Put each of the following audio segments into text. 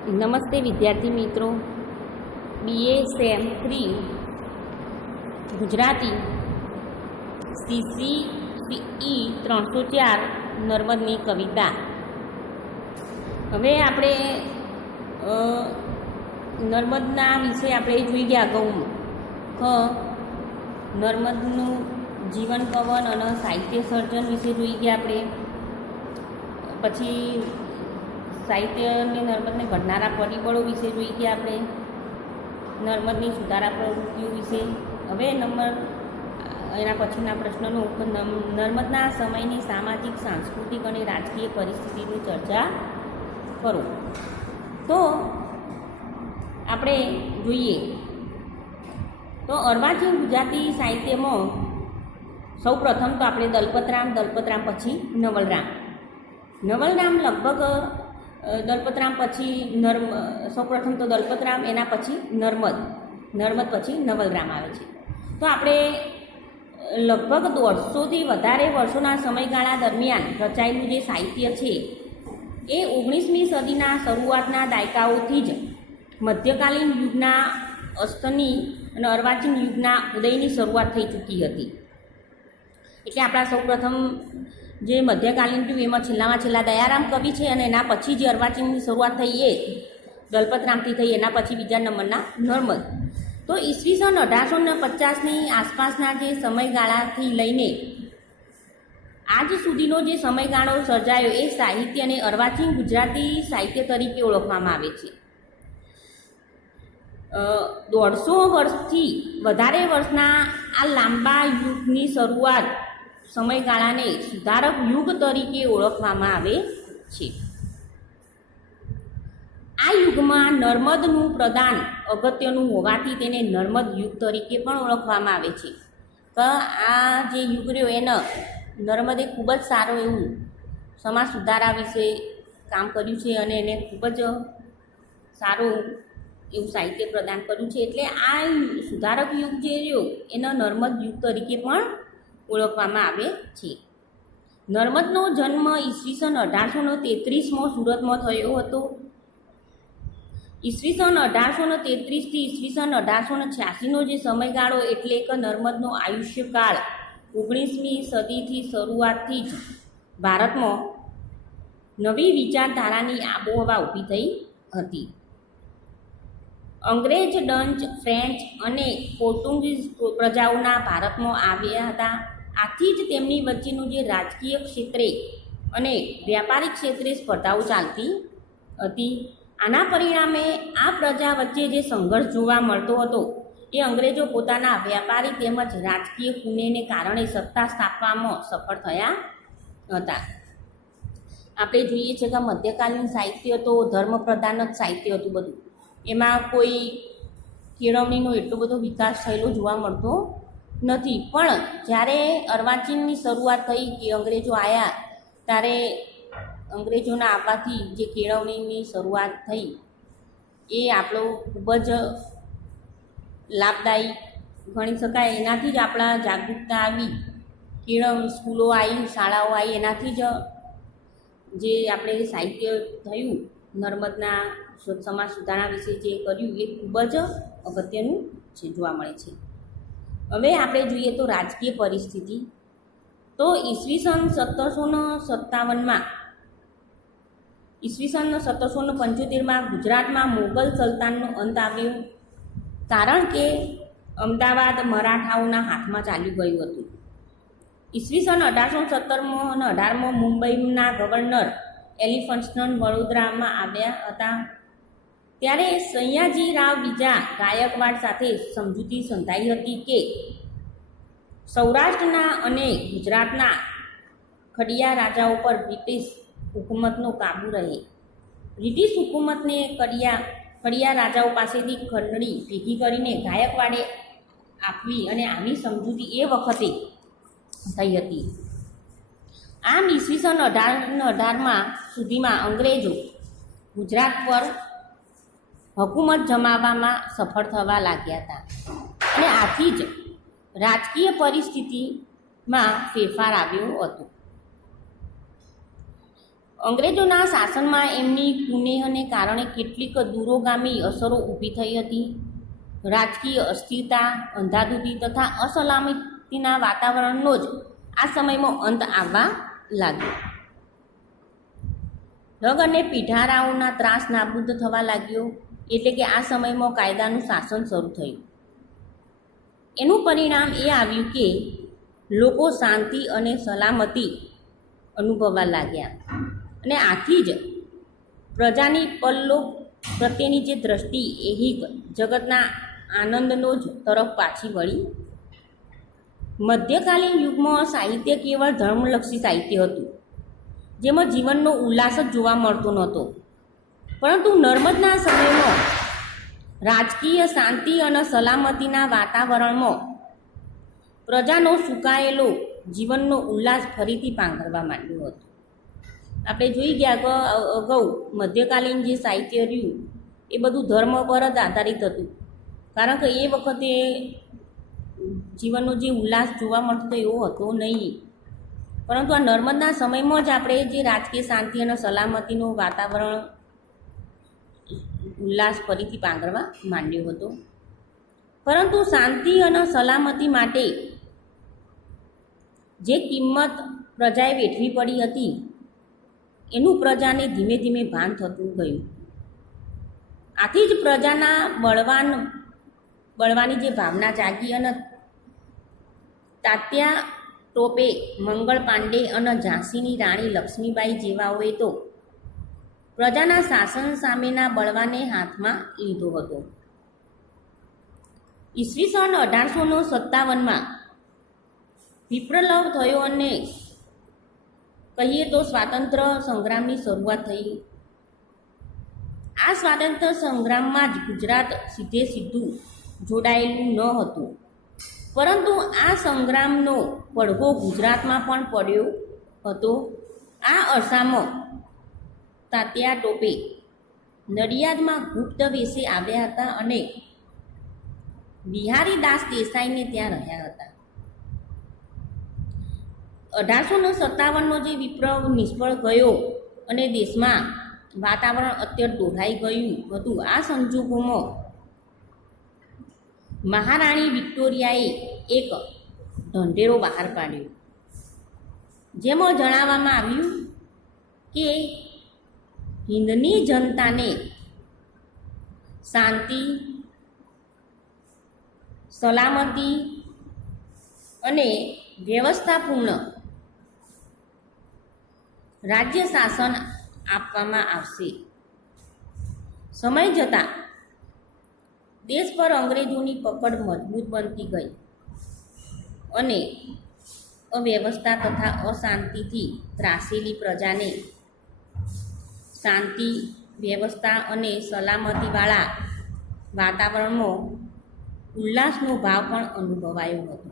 નમસ્તે વિદ્યાર્થી મિત્રો, BA સેમ 3 ગુજરાતી CCE 304 નર્મદની કવિતા. હવે આપણે નર્મદના વિશે આપણે જોઈ ગયા અગાઉ નર્મદનું જીવન કવન અને સાહિત્ય સર્જન વિશે જોઈ ગયા આપણે. પછી સાહિત્યને નર્મદને ઘડનારા પરિબળો વિશે જોઈ ગયા આપણે. નર્મદની સુધારા પ્રવૃત્તિઓ વિશે. હવે એના પછીના પ્રશ્નનો નર્મદના સમયની સામાજિક, સાંસ્કૃતિક અને રાજકીય પરિસ્થિતિની ચર્ચા કરો. તો આપણે જોઈએ તો અર્વાચીન ગુજરાતી સાહિત્યમાં સૌ પ્રથમ તો આપણે દલપતરામ પછી નવલરામ લગભગ દલપતરામ પછી સૌપ્રથમ તો દલપતરામ, એના પછી નર્મદ પછી નવલરામ આવે છે. તો આપણે લગભગ 150થી વધારે વર્ષોના સમયગાળા દરમિયાન રચાયેલું જે સાહિત્ય છે એ 19મી સદીના શરૂઆતના દાયકાઓથી જ મધ્યકાલીન યુગના અસ્તની અને અર્વાચીન યુગના ઉદયની શરૂઆત થઈ ચૂકી હતી. એટલે આપણા સૌપ્રથમ જે મધ્યકાલીન યુગ એમાં છેલ્લા દયારામ કવિ છે, અને એના પછી જે અર્વાચીનની શરૂઆત થઈ એ દલપતરામથી થઈ, એના પછી બીજા નંબરના નર્મદ. તો ઈસવીસન 1850ની આસપાસના જે સમયગાળાથી લઈને આજ સુધીનો જે સમયગાળો સર્જાયો એ સાહિત્યને અર્વાચીન ગુજરાતી સાહિત્ય તરીકે ઓળખવામાં આવે છે. 150 વર્ષથી વધારે વર્ષના આ લાંબા યુગની શરૂઆત સમયગાળાને સુધારક યુગ તરીકે ઓળખવામાં આવે છે. આ યુગમાં નર્મદનું પ્રદાન અગત્યનું હોવાથી તેને નર્મદ યુગ તરીકે પણ ઓળખવામાં આવે છે. તો આ જે યુગ રહ્યો એને નર્મદે ખૂબ જ સારું એવું સમાજ સુધારા વિશે કામ કર્યું છે અને એને ખૂબ જ સારું એવું સાહિત્ય પ્રદાન કર્યું છે. એટલે આ સુધારક યુગ જે રહ્યો એનો નર્મદ યુગ તરીકે પણ ઓળખવામાં આવે છે. નર્મદનો જન્મ ઈસવીસન 1833માં સુરતમાં થયો હતો. ઈસવીસન 1833 થી ઈસવીસન 1886નો જે સમયગાળો એટલે કે નર્મદનો આયુષ્યકાળ 19મી સદીથી શરૂઆતથી જ ભારતમાં નવી વિચારધારાની આબોહવા ઊભી થઈ હતી. અંગ્રેજ, ડચ, ફ્રેન્ચ અને પોર્ટુગીઝ પ્રજાઓના ભારતમાં આવ્યા હતા. આથી જ તેમની વચ્ચેનું જે રાજકીય ક્ષેત્રે અને વ્યાપારિક ક્ષેત્રે સ્પર્ધાઓ ચાલતી હતી. આના પરિણામે આ પ્રજા વચ્ચે જે સંઘર્ષ જોવા મળતો હતો એ અંગ્રેજો પોતાના વ્યાપારી તેમજ રાજકીય પુણ્યને કારણે સત્તા સ્થાપવામાં સફળ થયા હતા. આપણે જોઈએ છીએ કે મધ્યકાલીન સાહિત્ય તો ધર્મ પ્રધાન જ સાહિત્ય હતું બધું. એમાં કોઈ કેળવણીનો એટલો બધો વિકાસ થયેલો જોવા મળતો નથી. પણ જ્યારે અર્વાચીનની શરૂઆત થઈ કે અંગ્રેજો આવ્યા ત્યારે અંગ્રેજોના આવવાથી જે કેળવણીની શરૂઆત થઈ એ આપણો ખૂબ જ લાભદાયી ગણી શકાય. એનાથી જ આપણા જાગૃતતા આવી, કેળવણી સ્કૂલો આવી, શાળાઓ આવી, એનાથી જ જે આપણે સાહિત્ય થયું નર્મદના સમાજ સુધારણા વિશે જે કર્યું એ ખૂબ જ અગત્યનું છે જોવા મળે છે. હવે આપણે જોઈએ તો રાજકીય પરિસ્થિતિ. તો ઈસવીસન 1775માં ગુજરાતમાં મોગલ સલ્તાનનો અંત આવ્યો, કારણ કે અમદાવાદ મરાઠાઓના હાથમાં ચાલ્યું ગયું હતું. ઈસવીસન 1817 અને 18માં મુંબઈના ગવર્નર એલિફન્સ્ટન વડોદરામાં આવ્યા હતા. ત્યારે સયાજીરાવ બીજા ગાયકવાડ સાથે સમજૂતી સંધાઈ હતી કે સૌરાષ્ટ્રના અને ગુજરાતના ખડિયા રાજાઓ પર બ્રિટિશ હુકુમતનો કાબુ રહે. બ્રિટિશ હુકુમતને ખડિયા રાજાઓ પાસેથી ખંડણી ભેગી કરીને ગાયકવાડે આપવી, અને આવી સમજૂતી એ વખતે થઈ હતી. આમ ઈસવીસન 1818 સુધીમાં અંગ્રેજો ગુજરાત પર હુકુમત જમાવવામાં સફળ થવા લાગ્યા હતા, અને આથી જ રાજકીય પરિસ્થિતિમાં ફેરફાર આવ્યો હતો. અંગ્રેજોના શાસનમાં એમની કુનેહને કારણે કેટલીક દૂરોગામી અસરો ઊભી થઈ હતી. રાજકીય અસ્થિરતા, અંધાધૂંધી તથા અસલામતીના વાતાવરણનો જ આ સમયમાં અંત આવવા લાગ્યો. રગ અને પીઢારાઓના ત્રાસ નાબૂદ થવા લાગ્યો. એટલે કે આ સમયમાં કાયદાનું શાસન શરૂ થયું. એનું પરિણામ એ આવ્યું કે લોકો શાંતિ અને સલામતી અનુભવવા લાગ્યા અને આથી જ પ્રજાની પરલોક પ્રત્યેની જે દ્રષ્ટિ એહિક જગતના આનંદનો જ તરફ પાછી વળી. મધ્યકાલીન યુગમાં સાહિત્ય કેવળ ધર્મલક્ષી સાહિત્ય હતું, જેમાં જીવનનો ઉલ્લાસ જ જોવા મળતો નહોતો. પરંતુ નર્મદના સમયમાં રાજકીય શાંતિ અને સલામતીના વાતાવરણમાં પ્રજાનો સુકાયેલો જીવનનો ઉલ્લાસ ફરીથી પાંગરવા માંડ્યો હતો. આપણે જોઈ ગયા અગાઉ મધ્યકાલીન જે સાહિત્ય રહ્યું એ બધું ધર્મ પર જ આધારિત હતું, કારણ કે એ વખતે જીવનનો જે ઉલ્લાસ જોવા મળતો એવો હતો નહીં. પરંતુ આ નર્મદના સમયમાં જ આપણે જે રાજકીય શાંતિ અને સલામતીનું વાતાવરણ ઉલ્લાસ ફરીથી પાંગરવા માંડ્યો હતો. પરંતુ શાંતિ અને સલામતી માટે જે કિંમત પ્રજાએ વેઠવી પડી હતી એનું પ્રજાને ધીમે ધીમે ભાન થતું ગયું. આથી જ પ્રજાના બળવાની જે ભાવના જાગી અને તાત્યા ટોપે, મંગળ પાંડે અને ઝાંસીની રાણી લક્ષ્મીબાઈ જેવાઓએ તો પ્રજાના શાસન સામેના બળવાને હાથમાં લીધો હતો. ઈસવીસન 1857માં વિપ્લવ થયો અને કહીએ તો સ્વાતંત્ર્ય સંગ્રામની શરૂઆત થઈ. આ સ્વાતંત્ર્ય સંગ્રામમાં જ ગુજરાત સીધે સીધું જોડાયેલું ન હતું, પરંતુ આ સંગ્રામનો પડઘો ગુજરાતમાં પણ પડ્યો હતો. આ અરસામાં તાત્યા ટોપે નડિયાદમાં ગુપ્ત વેશે આવ્યા હતા અને બિહારી દાસ દેસાઈને ત્યાં રહ્યા હતા. 1857નો જે વિપ્લવ નિષ્ફળ ગયો અને દેશમાં વાતાવરણ અત્યંત દોહાઈ ગયું હતું. આ સંજોગોમાં મહારાણી વિક્ટોરિયાએ એક ઢંઢેરો બહાર પાડ્યો, જેમાં જણાવવામાં આવ્યું કે હિંદની જનતાને શાંતિ, સલામતી અને વ્યવસ્થાપૂર્ણ રાજ્ય શાસન આપવામાં આવશે. સમય જતાં દેશ પર અંગ્રેજોની પકડ મજબૂત બનતી ગઈ અને અવ્યવસ્થા તથા અશાંતિથી ત્રાસેલી પ્રજાને શાંતિ, વ્યવસ્થા અને સલામતીવાળા વાતાવરણમાં ઉલ્લાસનો ભાવ પણ અનુભવાયો હતો.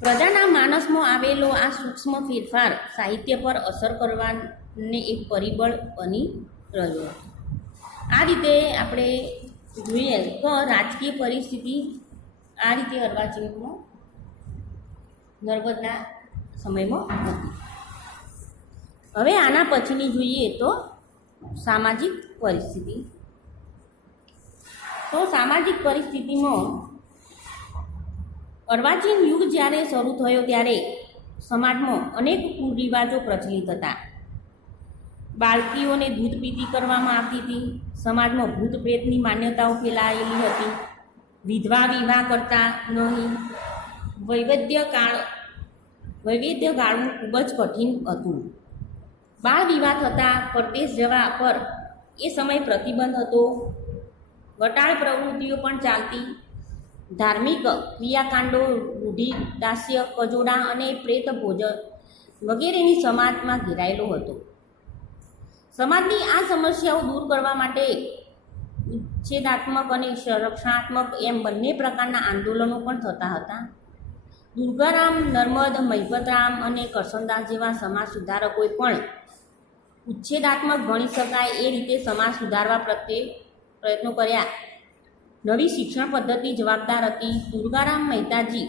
પ્રજાના માનસમાં આવેલો આ સૂક્ષ્મ ફેરફાર સાહિત્ય પર અસર કરવાને એક પરિબળ બની રહ્યો હતો. આ રીતે આપણે જોઈએ તો રાજકીય પરિસ્થિતિ આ રીતે અર્વાચીનમાં નર્મદના સમયમાં હતી. હવે આના પછીની જોઈએ તો સામાજિક પરિસ્થિતિ. તો સામાજિક પરિસ્થિતિમાં અર્વાચીન યુગ જ્યારે શરૂ થયો ત્યારે સમાજમાં અનેક કુરિવાજો પ્રચલિત હતા. બાળકીઓને દૂધ પીતી કરવામાં આવતી હતી. સમાજમાં ભૂત પ્રેતની માન્યતાઓ ફેલાયેલી હતી. વિધવા વિવાહ કરતા નહીં. વૈવિધ્ય ગાળવું ખૂબ જ કઠિન હતું. બાળ વિવાહ થતાં પરદેશ જવા પર એ સમય પ્રતિબંધ હતો. વટાળ પ્રવૃત્તિઓ પણ ચાલતી. ધાર્મિક ક્રિયાકાંડો, રૂઢિદાસ્ય, કજોડા અને પ્રેત ભોજન વગેરેની સમાજમાં ઘેરાયેલો હતો. સમાજની આ સમસ્યાઓ દૂર કરવા માટે ઉચ્છેદાત્મક અને સંરક્ષણાત્મક એમ બંને પ્રકારના આંદોલનો પણ થતા હતા. દુર્ગારામ, નર્મદ, મહિપતરામ અને કરસનદાસ જેવા સમાજ સુધારકોએ પણ ઉચ્છેદાત્મક ગણી શકાય એ રીતે સમાજ સુધારવા પ્રત્યે પ્રયત્નો કર્યા. નવી શિક્ષણ પદ્ધતિ જવાબદાર હતી. દુર્ગારામ મહેતાજી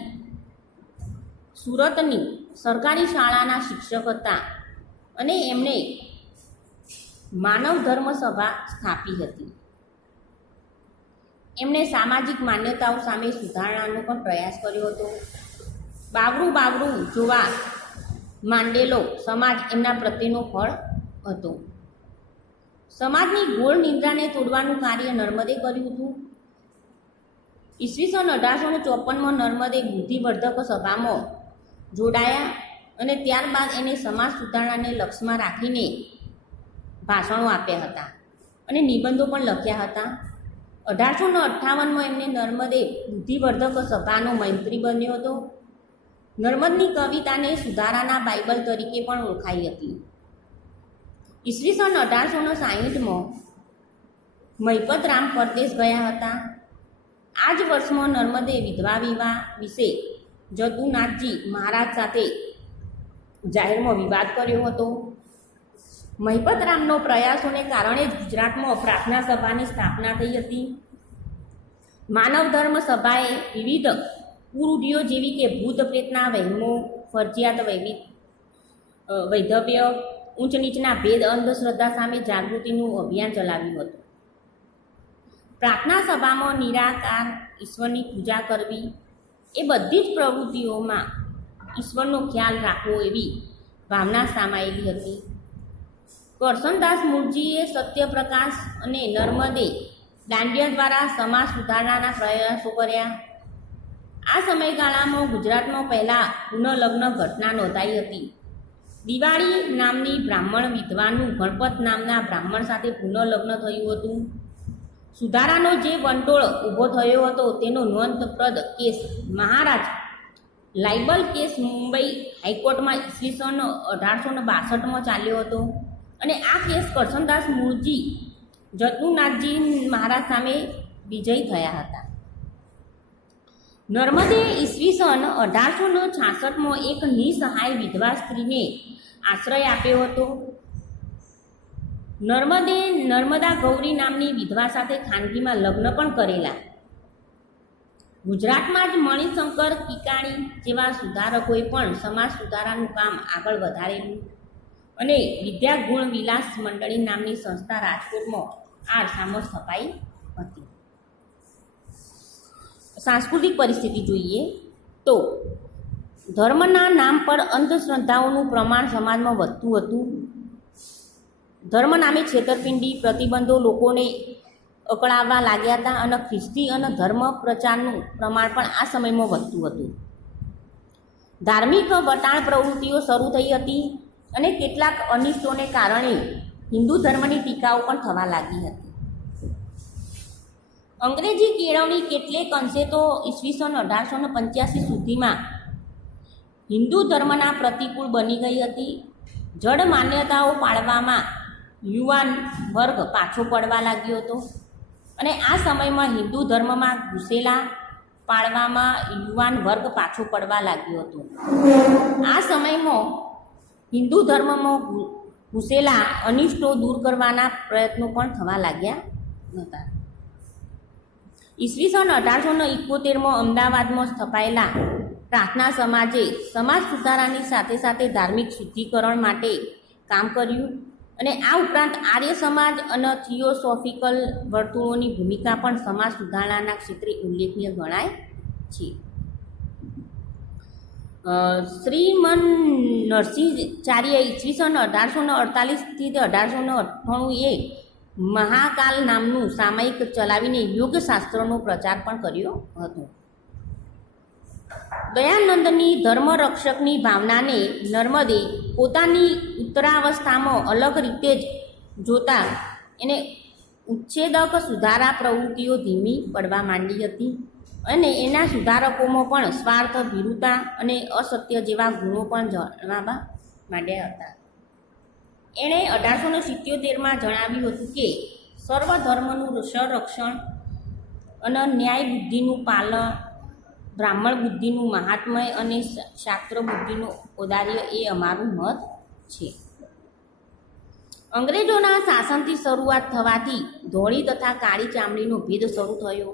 સુરતની સરકારી શાળાના શિક્ષક હતા અને એમણે માનવ ધર્મ સભા સ્થાપી હતી. એમણે સામાજિક માન્યતાઓ સામે સુધારણાનો પણ પ્રયાસ કર્યો હતો. બાવરું બાવરું જોવા માંડેલો સમાજ એમના પ્રત્યેનો ફળ હતો. સમાજની ગોળ નિંદ્રાને તોડવાનું કાર્ય નર્મદે કર્યું હતું. ઈસવીસન 1854માં નર્મદે બુદ્ધિવર્ધક સભામાં જોડાયા અને ત્યારબાદ એને સમાજ સુધારણાને લક્ષ્યમાં રાખીને ભાષણો આપ્યા હતા અને નિબંધો પણ લખ્યા હતા. 1858માં એમને નર્મદે બુદ્ધિવર્ધક સભાનો મંત્રી બન્યો હતો. નર્મદની કવિતાને સુધારાના બાઇબલ તરીકે પણ ઓળખાઈ હતી. ઈસવીસન 1860માં મહિપતરામ પરદેશ ગયા હતા. આ જ વર્ષમાં નર્મદે વિધવા વિવાહ વિશે જદુનાથજી મહારાજ સાથે જાહેરમાં વિવાદ કર્યો હતો. મહિપતરામનો પ્રયાસોને કારણે જ ગુજરાતમાં પ્રાર્થના સભાની સ્થાપના થઈ હતી. માનવ ધર્મ સભાએ વિવિધ કુરૂઢિઓ જેવી કે ભૂત પ્રેતના વહેમો, ફરજિયાત વૈધવ્ય, ઊંચ નીચના ભેદ, અંધશ્રદ્ધા સામે જાગૃતિનું અભિયાન ચલાવ્યું હતું. પ્રાર્થના સભામાં નિરાકાર ઈશ્વરની પૂજા કરવી એ બધી જ પ્રવૃત્તિઓમાં ઈશ્વરનો ખ્યાલ રાખવો એવી ભાવના સામાયેલી હતી. કરશનદાસ મૂળજીએ સત્યપ્રકાશ અને નર્મદે દાંડિયા દ્વારા સમાજ સુધારણાના પ્રયાસો કર્યા. આ સમયગાળામાં ગુજરાતમાં પહેલાં પુનઃલગ્ન ઘટના નોંધાઈ હતી. દિવાળી નામની બ્રાહ્મણ વિધવાનું ગણપત નામના બ્રાહ્મણ સાથે પુનઃલગ્ન થયું હતું. સુધારાનો જે વંટોળ ઊભો થયો હતો તેનો નોંધપ્રદ કેસ મહારાજ લાઇબલ કેસ મુંબઈ હાઈકોર્ટમાં ઈસવીસન 1862માં ચાલ્યો હતો અને આ કેસ કરશનદાસ મૂળજી જદુનાથજી મહારાજ સામે વિજય થયા હતા. નર્મદે ઈસવીસન 1866માં એક નિસહાય વિધવા સ્ત્રીને આશ્રય આપ્યો હતો. નર્મદે નર્મદા ગૌરી નામની વિધવા સાથે ખાનગીમાં લગ્ન પણ કરેલા. ગુજરાતમાં જ મણિશંકર કિકાણી જેવા સુધારકોએ પણ સમાજ સુધારાનું કામ આગળ વધારેલું અને વિદ્યા ગુણ વિલાસ મંડળી નામની સંસ્થા રાજકોટમાં આ અરસામાં સ્થપાઈ હતી. સાંસ્કૃતિક પરિસ્થિતિ જોઈએ તો ધર્મના નામ પર અંધશ્રદ્ધાઓનું પ્રમાણ સમાજમાં વધતું હતું. ધર્મ નામે છેતરપિંડી, પ્રતિબંધો લોકોને અકળાવવા લાગ્યા હતા અને ખ્રિસ્તી અને ધર્મ પ્રચારનું પ્રમાણ પણ આ સમયમાં વધતું હતું. ધાર્મિક વટાણ પ્રવૃત્તિઓ શરૂ થઈ હતી અને કેટલાક અનિષ્ટોને કારણે હિન્દુ ધર્મની ટીકાઓ પણ થવા લાગી હતી. અંગ્રેજી કેળવણી કેટલેક અંશે તો ઈસવીસન 1885 સુધીમાં હિન્દુ ધર્મના પ્રતિકૂળ બની ગઈ હતી. જડ માન્યતાઓ પાળવામાં યુવાન વર્ગ પાછો પડવા લાગ્યો હતો અને આ સમયમાં હિન્દુ ધર્મમાં ઘૂસેલા પાળવામાં યુવાન વર્ગ પાછો પડવા લાગ્યો હતો. આ સમયમાં હિન્દુ ધર્મમાં ઘૂસેલા અનિષ્ટો દૂર કરવાના પ્રયત્નો પણ થવા લાગ્યા હતા. ઈસવીસન 1871માં અમદાવાદમાં સ્થપાયેલા પ્રાર્થના સમાજે સમાજ સુધારાની સાથે સાથે ધાર્મિક શુદ્ધિકરણ માટે કામ કર્યું અને આ ઉપરાંત આર્ય સમાજ અને થિયોસોફિકલ વર્તુળોની ભૂમિકા પણ સમાજ સુધારણાના ક્ષેત્રે ઉલ્લેખનીય ગણાય છે. શ્રીમન નરસિંહાચાર્ય ઈસવીસન 1848થી 1898 એ મહાકાલ નામનું સામયિક ચલાવીને યોગશાસ્ત્રનો પ્રચાર પણ કર્યો હતો. દયાનંદની ધર્મરક્ષકની ભાવનાને નર્મદે પોતાની ઉત્તરાવસ્થામાં અલગ રીતે જ જોતા એને ઉચ્છેદક સુધારા પ્રવૃત્તિઓ ધીમી પડવા માંડી હતી અને એના સુધારકોમાં પણ સ્વાર્થ, ભીરુતા અને અસત્ય જેવા ગુણો પણ જણાવવા માંડ્યા હતા. એણે 1877માં જણાવ્યું હતું કે સર્વ ધર્મનું સંરક્ષણ અને ન્યાય બુદ્ધિનું પાલન, બ્રાહ્મણ બુદ્ધિનું મહાત્મય અને શાસ્ત્ર બુદ્ધિનું ઔદાર્ય એ અમારું મત છે. અંગ્રેજોના શાસનથી શરૂઆત થવાથી ધોળી તથા કાળી ચામડીનો ભેદ શરૂ થયો.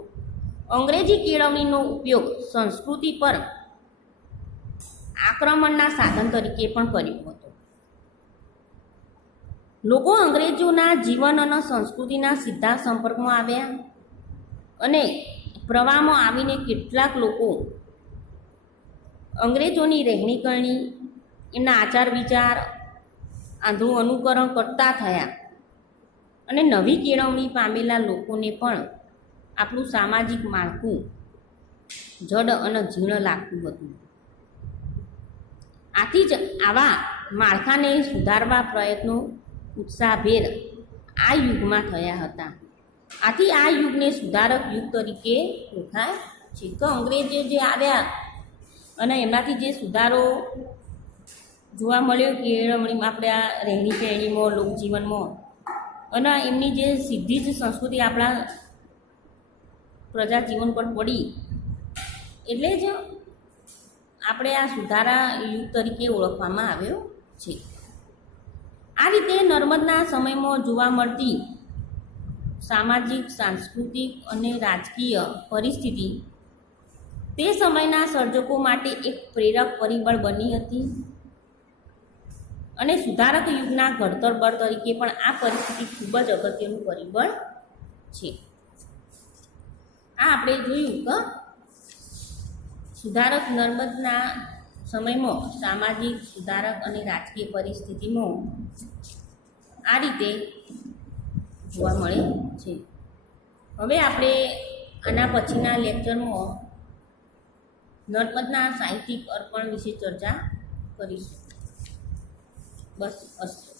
અંગ્રેજી કેળવણીનો ઉપયોગ સંસ્કૃતિ પર આક્રમણના સાધન તરીકે પણ કર્યો હતો. લોકો અંગ્રેજોના જીવન અને સંસ્કૃતિના સીધા સંપર્કમાં આવ્યા અને પ્રવાહમાં આવીને કેટલાક લોકો અંગ્રેજોની રહેણી કરણી, એમના આચાર વિચાર આંધળું અનુકરણ કરતા થયા અને નવી કેળવણી પામેલા લોકોને પણ આપણું સામાજિક માળખું જડ અને જીર્ણ લાગતું હતું. આથી જ આવા માળખાને સુધારવા પ્રયત્નો ઉત્સાહભેર આ યુગમાં થયા હતા. આથી આ યુગને સુધારક યુગ તરીકે ઓળખાય છે. તો અંગ્રેજો જે આવ્યા અને એમનાથી જે સુધારો જોવા મળ્યો કેળવણીમાં, આપણે આ રહેણી કહેણીમાં, લોકજીવનમાં, અને એમની જે સીધી જ સંસ્કૃતિ આપણા પ્રજા જીવન પર પડી, એટલે જ આપણે આ સુધારા યુગ તરીકે ઓળખવામાં આવ્યો છે. આ રીતે નર્મદના સમયમાં જોવા મળતી સામાજિક, સાંસ્કૃતિક અને રાજકીય પરિસ્થિતિ તે સમયના સર્જકો માટે એક પ્રેરક પરિબળ બની હતી અને સુધારક યુગના ઘડતર બળ તરીકે પણ આ પરિસ્થિતિ ખૂબ જ અગત્યનું પરિબળ છે. આ આપણે જોયું કે સુધારક નર્મદના સમયમાં સામાજિક, સુધારક અને રાજકીય પરિસ્થિતિમાં આ રીતે જોવા મળે છે. હવે આપણે આના પછીના લેક્ચરમાં નર્મદના સાહિત્યિક અર્પણ વિશે ચર્ચા કરીશું. બસ અસ્તુ.